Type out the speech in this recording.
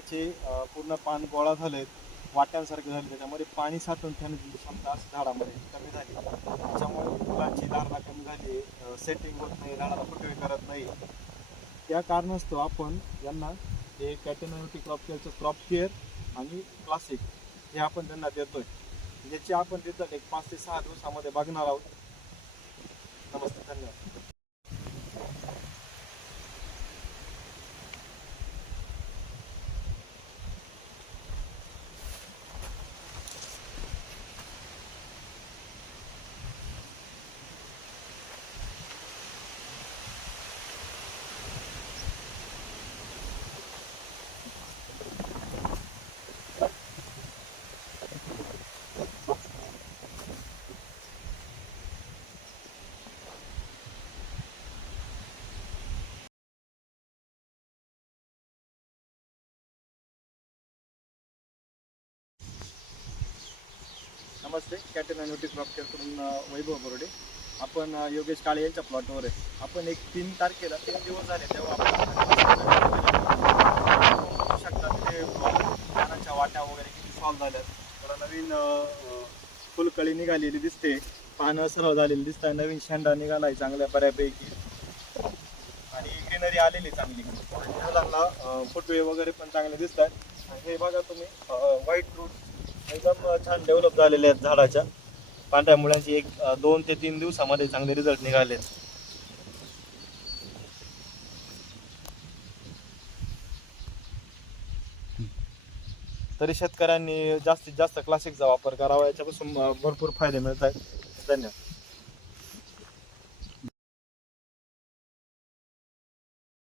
त्याचे पूर्ण पान गोळा झालेत, वाट्यांसारखे झाले, त्याच्यामध्ये पाणी साठून ठेवण्याची क्षमता झाडामध्ये कमी झाली. त्याच्यामुळे फुलांची धारणा कमी झाली, सेटिंग होत नाही, झाडाला फुटवे करत नाही. त्या कारणास्तव आपण यांना हे कॅटेनॅरिटी क्रॉप केअरचं क्रॉप केअर आणि क्लासिक हे आपण त्यांना देतोय. याची आपण रिझल्ट एक 5 ते 6 दिवसामध्ये बघणार आहोत. नमस्ते, धन्यवाद. नमस्ते, कॅटेनॅरिटी क्रॉप केअरकडून वैभव बोर्डे. आपण योगेश काळे यांच्या प्लॉटवर आहे. आपण एक 3 तारखेला 3 दिवस झाले तेव्हा आपण शकतात ते पानाच्या वाट्या वगैरे किती सॉल्व झाल्यात. थोडा नवीन फुलकळी निघालेली दिसते, पानं सर्व झालेली दिसत आहे, नवीन शेंडा निघालाय चांगल्या बऱ्यापैकी आणि ग्रीनरी आलेली चांगली. मुलांना फुटवे वगैरे पण चांगले दिसत आहेत. हे बघा तुम्ही, व्हाईट फ्रूट एकदम छान डेव्हलप झालेले आहेत झाडाच्या. पांढऱ्या मुळ्यांची एक 2 ते 3 दिवसामध्ये चांगले रिझल्ट निघाले. तरी शेतकऱ्यांनी जास्तीत जास्त क्लासिकचा वापर करावा, याच्यापासून भरपूर फायदे मिळत आहेत. धन्यवाद.